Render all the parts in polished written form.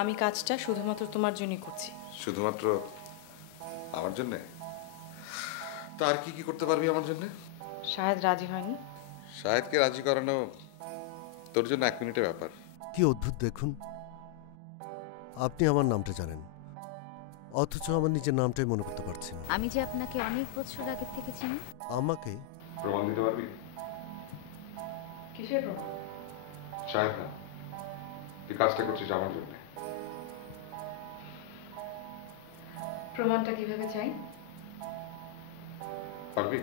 আমি কাজটা শুধুমাত্র তোমার জন্যই করছি। শুধুমাত্র আমার জন্যে? তা আর কি কি করতে পারবি আমার জন্যে? শাহেদ রাজি হয়নি। শাহেদকে রাজি করানো তোর জন্য 1 মিনিটের ব্যাপার। কি অদ্ভুত দেখুন, আপনি আমার নামটা জানেন, অথচ আমার নিজের নামটাই মনে করতে পারছি না। আমি যে আপনাকে অনেক বছর আগে থেকে চিনি। আমাকে প্রমাণ দিতে পারবি? কিসের প্রমাণ? শাহেদ না, তুই কাজটা করছিস আমার জন্য। প্রমাণটা কিভাবে চাই? পারবি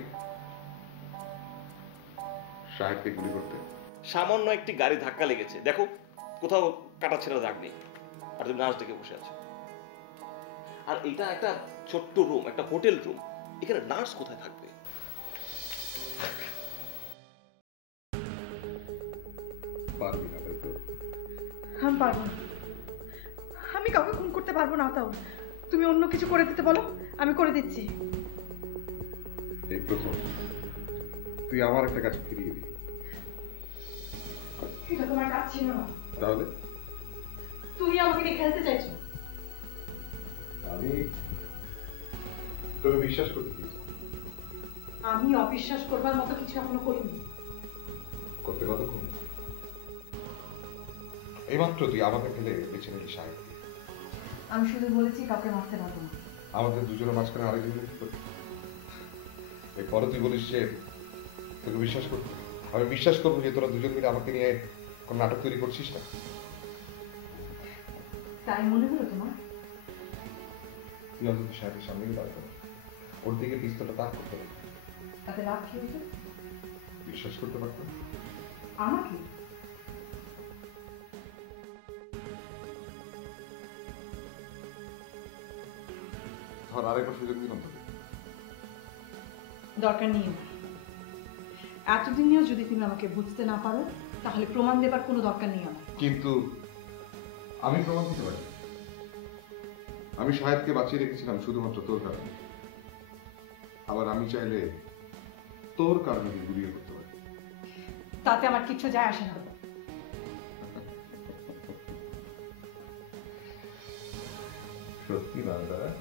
শাহেদকে গুলি করতে? সামান্য একটি গাড়ি ধাক্কা লেগেছে, দেখো কোথাও কাটা ছেঁড়া দাগ নেই, আর তুমি নার্স ডেকে বসে আছো। আর এটা একটা ছোট্ট রুম, একটা হোটেল রুম, এখানে নার্স কোথায় থাকবে? পারবি না তাই তো? আমি পারবো না, আমি কাউকে খুন করতে পারবো না। তাও তুমি অন্য কিছু করে দিতে বলো, আমি করে দিচ্ছি। এই প্রথম তুই আমার একটা কাজ ফিরিয়ে দিবি। এটা তোমার কাজ ছিল না। তাহলে তুমি আমাকে নিয়ে খেলতে চাইছো। আমি তোকে বিশ্বাস করতে দিয়েছি। আমি অবিশ্বাস করবার মতো কিছু এখনো করিনি। করতে কতক্ষণ? এইমাত্র তুই আমাকে ফেলে বেছে নিলি সাহেব। আমি শুধু বলেছি কাউকে মারতে পারবো না। আমাদের দুজনের মাঝখানে আরেকজনের কি করবি? এরপরে তুই বলিস যে তোকে বিশ্বাস করতে। আমি বিশ্বাস করবো যে তোরা দুজন মিলে আমাকে নিয়ে কোন নাটক তৈরি করছিস না? তাই মনে হলো তোমার? তুই অন্তত সাহেবের সামনে গিয়ে দাঁড়াতে, ওর দিকে পিস্তলটা তাক করতে পারবি। তাতে লাভ কি হয়েছে? বিশ্বাস করতে পারতাম। আমাকে? ধর আরেকটা সুযোগ দিলাম তোকে। দরকার নেই। এতদিনেও যদি তুমি আমাকে বুঝতে না পারো, তাহলে প্রমাণ দেবার কোনো দরকার নেই আমার। কিন্তু আমি প্রমাণ দিতে পারি। আমি সাহেবকে বাঁচিয়ে রেখেছিলাম শুধুমাত্র তোর কারণে। আবার আমি চাইলে তোর কারণে গুলিয়ে করতে পারি। তাতে আমার কিচ্ছু যায় আসে না। সত্যি না দাদা?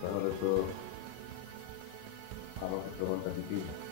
তাহলে তো আমাকে প্রমাণটা দিতেই হবে।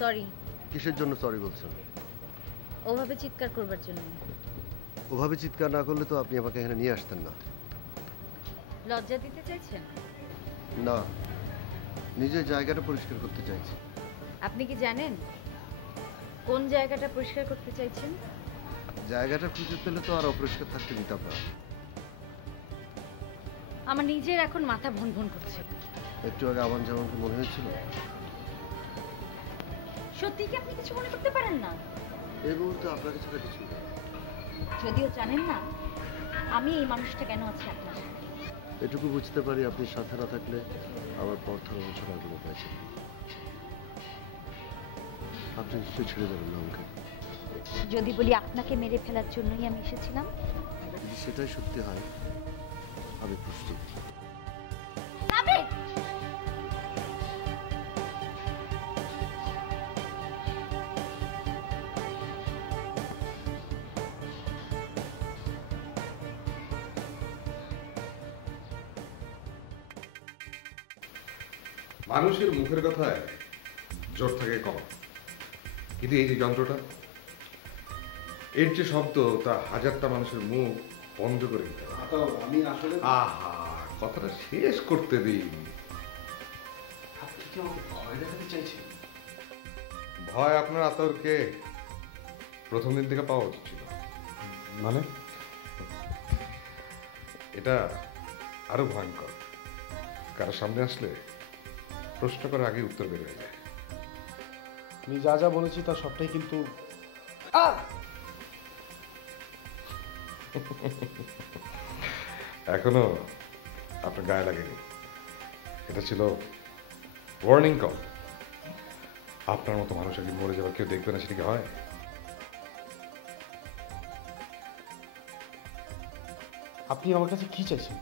সরি। কিসের জন্য সরি বলছেন? ওভাবে চিৎকার করবার জন্য। ওভাবে চিৎকার না করলে তো আপনি আমাকে এখানে নিয়ে আসতেন না। লজ্জা দিতে চাইছেন? না, নিজের জায়গাটা পরিষ্কার করতে চাইছি। আপনি কি জানেন কোন জায়গাটা পরিষ্কার করতে চাইছেন? জায়গাটা খুঁজে পেলে তো আর অপরিষ্কার থাকতে দিতাম না। আমার নিজের এখন মাথা ভন ভন করছে। একটু আগে আমার যেমনটা মনে হয়েছিল। সত্যি কি আপনি কিছু মনে করতে পারেন না? এই মুহূর্তে আপনাকে ছাড়া কিছু নেই। যদিও জানেন না আমি এই মানুষটা কেন আছে আপনার সাথে। এটুকু বুঝতে পারি, আপনি সাথে না থাকলে আমার পর ধরা বছর আগ্রহ পেয়েছে। আপনি নিশ্চয়ই ছেড়ে যাবেন না আমাকে। যদি বলি আপনাকে মেরে ফেলার জন্যই আমি এসেছিলাম। যদি সেটাই সত্যি হয়, আমি প্রস্তুত। মানুষের মুখের কথায় জোর থাকে কম, কিন্তু এই যে যন্ত্রটা, এর যে শব্দ তা হাজারটা মানুষের মুখ বন্ধ করে দিতে পারে। আমি আসলে আহা, কথাটা শেষ করতে দিন। আপনি কি আমাকে ভয় দেখাতে চাইছেন? ভয় আপনার আতরকে প্রথম দিন থেকে পাওয়া উচিত ছিল। মানে এটা আরো ভয়ঙ্কর। কারো সামনে আসলে প্রশ্ন করার আগে উত্তর বের হয়ে যায়। আমি যা যা বলেছি তার সবটাই কিন্তু এখনো আপনার গায়ে লাগেনি। এটা ছিল ওয়ার্নিং কল। আপনার মতো মানুষ একদিন মরে যাবে, কেউ দেখবে না, সেটা কি হয়? আপনি আমার কাছে কি চাইছেন?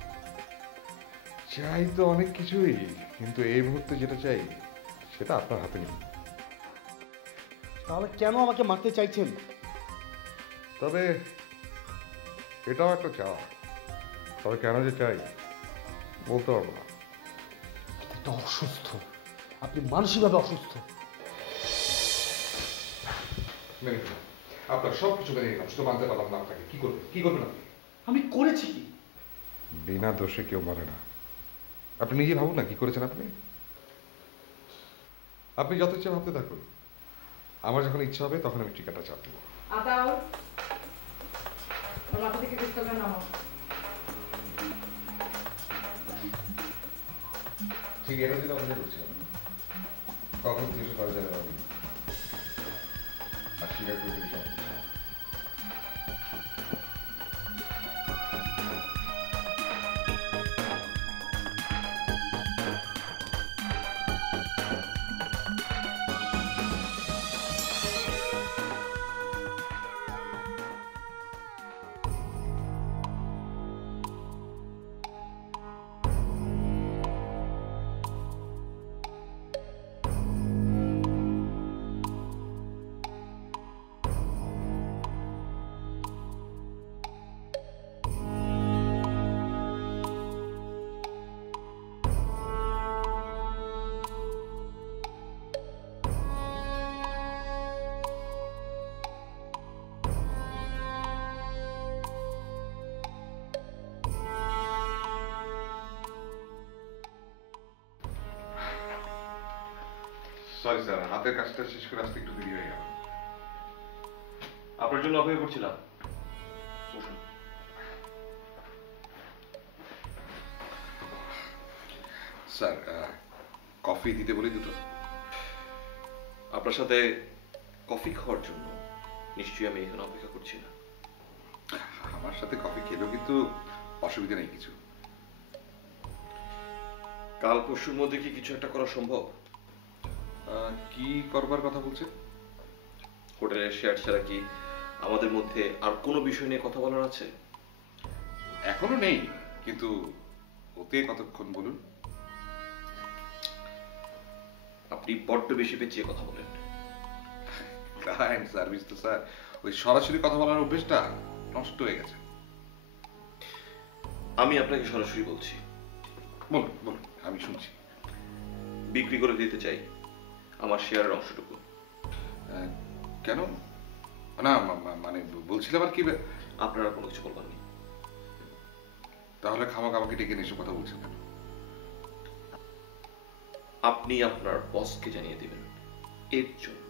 চাই তো অনেক কিছুই, কিন্তু এই মুহূর্তে যেটা চাই সেটা আপনার হাতে নেই। তাহলে কেন আমাকে মারতে চাইছেন? তবে এটাও একটা চাওয়া। তবে কেন যে চাই বলতে পারবো না। এটা অসুস্থ, আপনি মানসিকভাবে অসুস্থ। মেনে নিলাম, আপনার সব কিছু মেনে নিলাম, শুধু মানতে পারলাম না আপনাকে। কি করবেন আপনি? আমি করেছি কি? বিনা দোষে কেউ মরে না। আপনি নিজে ভাবুন না কি করেছেন আপনি। আপনি যত ইচ্ছা ভাবতে থাকুন, আমার যখন ইচ্ছা হবে তখন আমি টিকাটা চাপ দেবো। আতাউল, ওর মাথা থেকে পিস্তলটা নামাও। ঠিক এটা দিলে আপনি বলছিলাম কখন কিছু করা যাবে না, আর স্বীকার করে দিবি সব। সরি স্যার, হাতের কাজটা শেষ করে আসতে একটু দেরি হয়ে গেল। আপনার জন্য অপেক্ষা করছিলাম। বসুন। স্যার, কফি দিতে বলি দুটো। আপনার সাথে কফি খাওয়ার জন্য নিশ্চয়ই আমি এখানে অপেক্ষা করছি না। আমার সাথে কফি খেলেও কিন্তু অসুবিধা নেই কিছু। কাল পরশুর মধ্যে কি কিছু একটা করা সম্ভব? কি করবার কথা বলছেন? হোটেলের শেয়ার ছাড়া কি আমাদের মধ্যে আর কোনো বিষয় নিয়ে কথা বলার আছে? এখনো নেই, কিন্তু ওতে কতক্ষণ বলুন। আপনি বড্ড বেশি পেঁচিয়ে কথা বলেন। ক্লায়েন্ট সার্ভিস তো স্যার, ওই সরাসরি কথা বলার অভ্যেসটা নষ্ট হয়ে গেছে। আমি আপনাকে সরাসরি বলছি, বলুন বলুন, আমি শুনছি। বিক্রি করে দিতে চাই আমার শেয়ারের অংশটুকু। কেন? না মানে বলছিলাম আর কি। আপনারা কোনো কিছু বলবেন না। তাহলে খামাক আমাকে ডেকে নিয়ে এসে কথা বলছেন কেন? আপনি আপনার বসকে জানিয়ে দিবেন এর জন্য।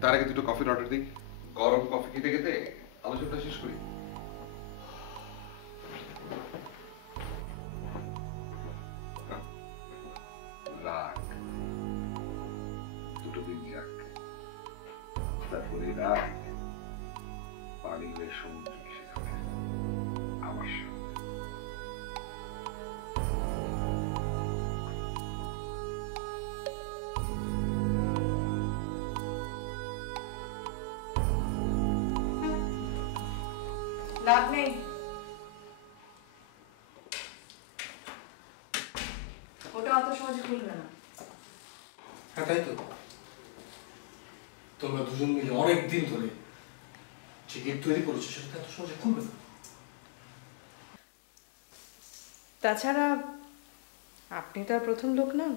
তার আগে দুটো কফির অর্ডার দিই। গরম কফি খেতে খেতে আলোচনাটা শেষ করি। রাখ, দুটো দিন যাক, তারপরে রাখ পানি হয়ে সমুদ্র মিশে যাবে আমার সঙ্গে। লাভ নেই, ওটা অত সহজে খুলবে না। হ্যাঁ তাই তো, তোমরা দুজন মিলে অনেক দিন ধরে যে গেট তৈরি করেছো সেটা এত সহজে খুলবে না। তাছাড়া আপনি তো আর প্রথম লোক নন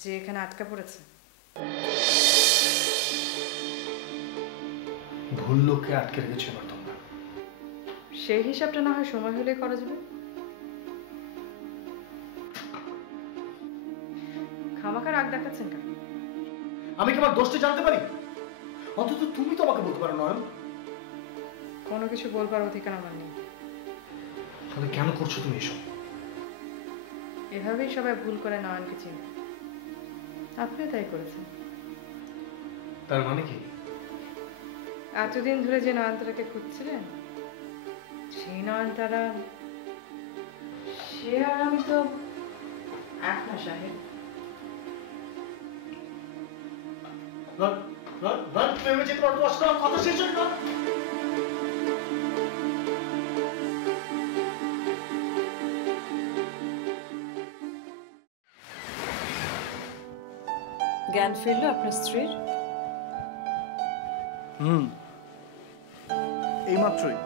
যে এখানে আটকা পড়েছে। ভুল লোককে আটকে রেখেছো এবার তোমরা। সেই হিসাবটা না হয় সময় হলেই করা যাবে। খামাখা রাগ দেখাচ্ছেন কেন? আমি কি আমার দোষটা জানতে পারি? অন্তত তুমি তো আমাকে বলতে পারো নয়ন। কোনো কিছু বলবার অধিকার আমার নেই। তাহলে কেন করছো তুমি এসব? এভাবেই সবাই ভুল করে নয়নকে চিনে। আপনিও তাই করেছেন। তার মানে কি? এতদিন ধরে যে নয়নতারাকে খুঁজছিলেন, সেই নয়নতারা সে আর আমি তো এক না সাহেব। ভেবেছি তোমার দোষ করার কথা শেষ হয়ে গেল। জ্ঞান ফিরল আপনার স্ত্রীর? এইমাত্রই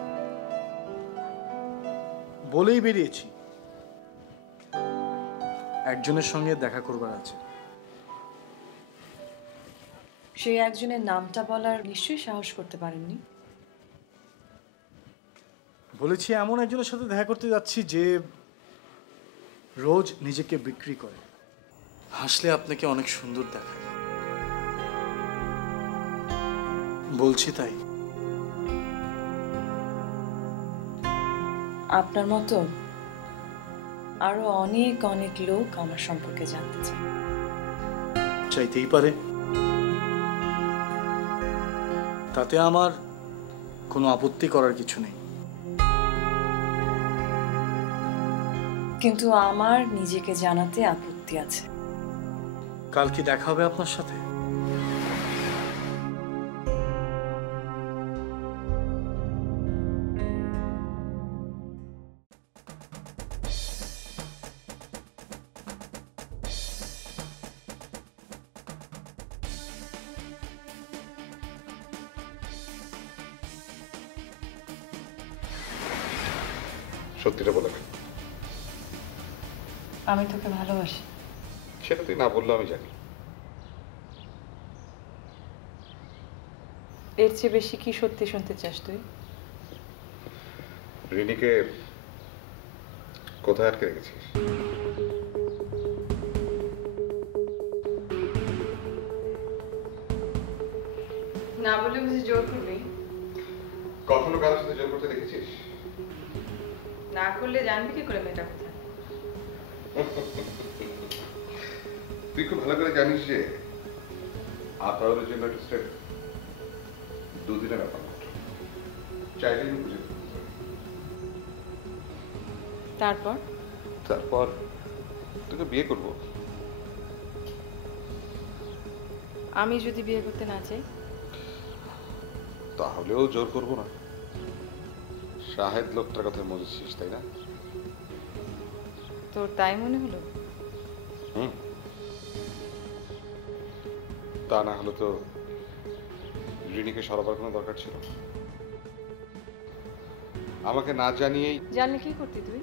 বলেই বেরিয়েছি, একজনের সঙ্গে দেখা করবার আছে। সেই একজনের নামটা বলার নিশ্চয়ই সাহস করতে পারেননি। বলেছি এমন একজনের সাথে দেখা করতে যাচ্ছি যে রোজ নিজেকে বিক্রি করে। হাসলে আপনাকে অনেক সুন্দর দেখায়, বলছি তাই। আপনার মতো আরো অনেক অনেক লোক আমার সম্পর্কে জানতে চায়। চাইতেই পারে, তাতে আমার কোনো আপত্তি করার কিছু নেই। কিন্তু আমার নিজেকে জানাতে আপত্তি আছে। কাল কি দেখা হবে আপনার সাথে? সত্যিটা বলে দেখ। আমি তোকে ভালোবাসি। সেটা তুই না বললেও আমি জানি। এর চেয়ে বেশি কি সত্যি শুনতে চাস তুই? রিনিকে কোথায় আটকে রেখেছিস? না বলে বুঝি জোর করবি? কখনো কারোর সাথে জোর করতে দেখেছিস? না করলে জানবি কি করে মেয়েটা কোথায়? তুই খুব ভালো করে জানিস যে আতাউরের জন্য একটা স্টেপ দুদিনের ব্যাপার মাত্র, চাইলেই বুঝে। তারপর তারপর তোকে বিয়ে করব। আমি যদি বিয়ে করতে না চাই? তাহলেও জোর করব না। শাহেদ লোকটার কথা বুঝেছিস তাই না? তোর তাই মনে হলো? তা না হলে তো রিনিকে সরাবার কোনো দরকার ছিল? আমাকে না জানিয়েই। জানলে কি করতি তুই?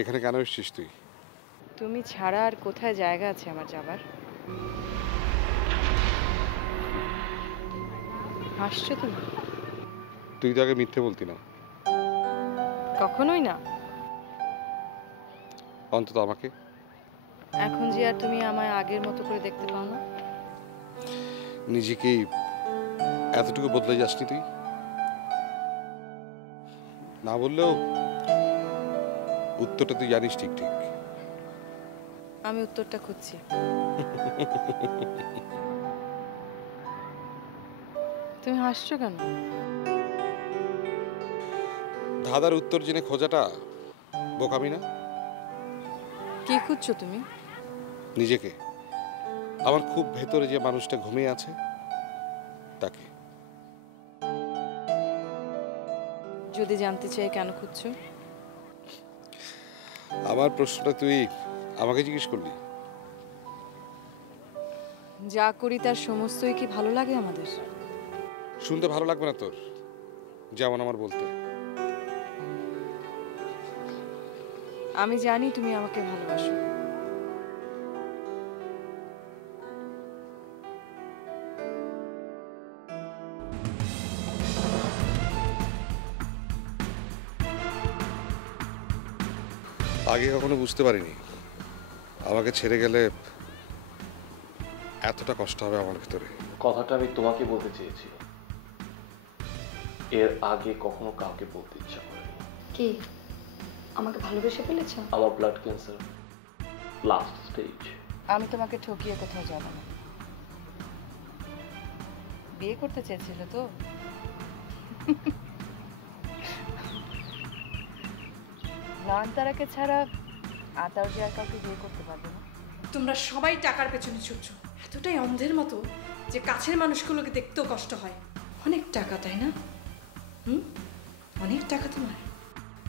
এখানে কেন এসেছিস তুই? তুমি ছাড়া আর কোথায় জায়গা আছে আমার যাবার? হাসছো তুমি? তুই তো আগে মিথ্যে বলতি না। কখনোই না। অন্তত আমাকে। এখন যে আর তুমি আমায় আগের মতো করে দেখতে পাও না? নিজেকেই এতটুকু বদলে যাসনি তুই? না বললেও উত্তরটা তুই জানিস ঠিক ঠিক। আমি উত্তরটা খুঁজছি। তুমি হাসছো কেন? ধাঁধার উত্তর জেনে খোঁজাটা বোকামি না? কি খুঁজছো তুমি? নিজেকে। আমার খুব ভেতরে যে মানুষটা ঘুমিয়ে আছে তাকে। যদি জানতে চাই কেন খুঁজছো? আমার প্রশ্নটা তুই আমাকে জিজ্ঞেস করলি। যা করি তার সমস্তই কি ভালো লাগে আমাদের? শুনতে ভালো লাগবে না তোর, যেমন আমার বলতে। আমি জানি তুমি আমাকে ভালোবাসো। আগে কখনো বুঝতে পারিনি আমাকে ছেড়ে গেলে এতটা কষ্ট হবে আমার ভিতরে। কথাটা আমি তোমাকে বলতে চেয়েছিলাম, এর আগে কখনো কাউকে বলতে ইচ্ছা করেনি। কি আমাকে ভালোবেসে ফেলেছ? আমার ব্লাড ক্যান্সার লাস্ট স্টেজ। আমি তোমাকে ঠকিয়ে কোথাও যাব না। বিয়ে করতে চেয়েছিলে তো? নয়নতারাকে ছাড়া আতাউর যে আর কাউকে বিয়ে করতে পারবে না। তোমরা সবাই টাকার পেছনে ছুটছো, এতটাই অন্ধের মতো যে কাছের মানুষগুলোকে দেখতেও কষ্ট হয়। অনেক টাকা, তাই না? অনেক টাকা তোমার,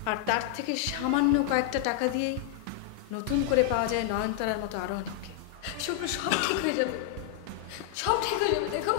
আর তার থেকে সামান্য কয়েকটা টাকা দিয়েই নতুন করে পাওয়া যায় নয়নতারার মতো আরো অনেককে। সব ঠিক হয়ে যাবে, সব ঠিক হয়ে যাবে, দেখো।